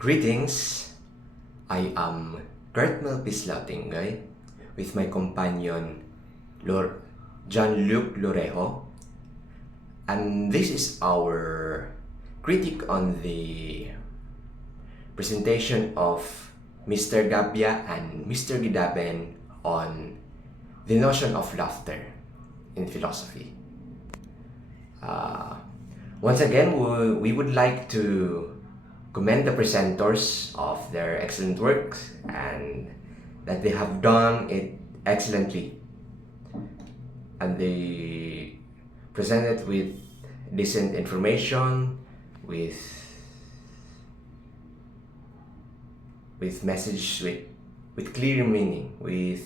Greetings, I am Kurt Melpis Lautingay with my companion Jean-Luc Lorejo, and this is our critique on the presentation of Mr. Gabia and Mr. Gidaben on the notion of laughter in philosophy. Once again, we would like to commend the presenters of their excellent work and that they have done it excellently, and they presented with decent information, with message, with clear meaning, with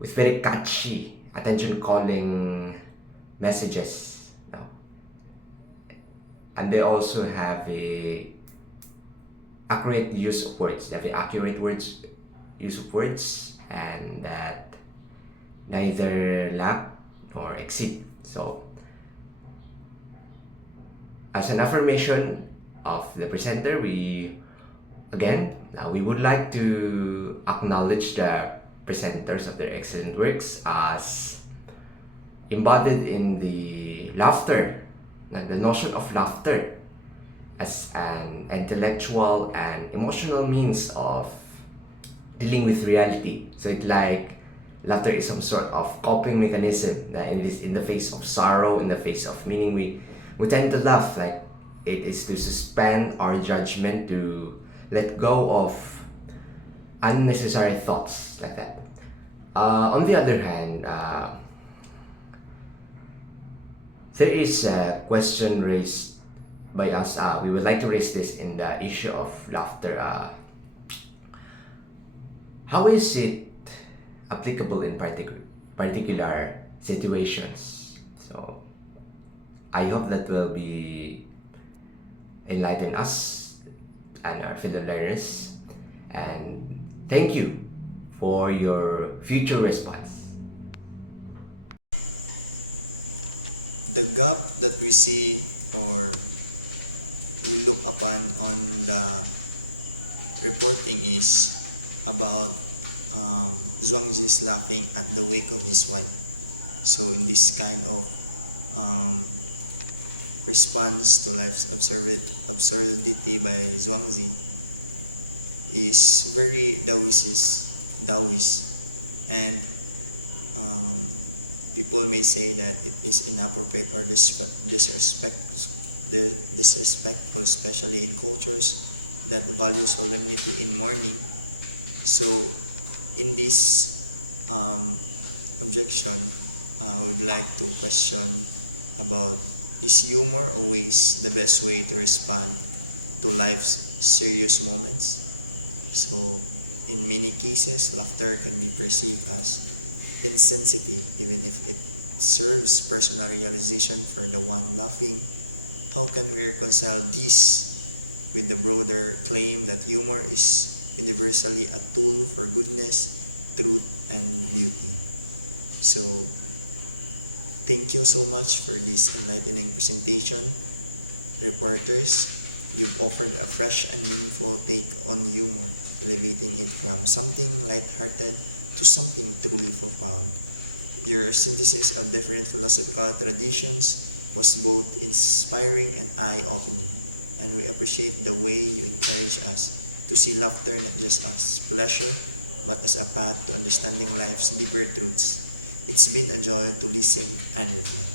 very catchy, attention calling messages. And they also have a accurate use of words. They have the accurate use of words, and that neither lack nor exceed. So, as an affirmation of the presenter, we would like to acknowledge the presenters of their excellent works as embodied in the laughter, the notion of laughter as an intellectual and emotional means of dealing with reality. So it's like laughter is some sort of coping mechanism that in the face of sorrow, in the face of meaning, we tend to laugh. Like it is to suspend our judgment, to let go of unnecessary thoughts like that. On the other hand, there is a question raised by us. We would like to raise this in the issue of laughter. How is it applicable in particular situations? So, I hope that will be enlighten us and our fellow learners. And thank you for your future response. The gap that we see or we look upon on the reporting is about Zhuangzi's laughing at the wake of his wife. So in this kind of response to life's absurdity by Zhuangzi, he is very Taoist, and people may say that it is inappropriate or disrespectful, especially in cultures that value solemnity in mourning. So, in this objection, I would like to question about, is humor always the best way to respond to life's serious moments? So, in many cases, laughter can be perceived as insensitive, even if it serves personal realization for the one laughing. How can we reconcile this with the broader claim that humor is universally a tool for goodness, truth, and beauty? So, thank you so much for this enlightening presentation. Reporters, you've offered a fresh and meaningful take on humor, elevating it from something lighthearted to something truly profound. Your synthesis of different philosophical traditions was both inspiring and eye-opening, and we appreciate the way you encourage us to see laughter not just as pleasure, but as a path to understanding life's deeper truths. It's been a joy to listen and learn.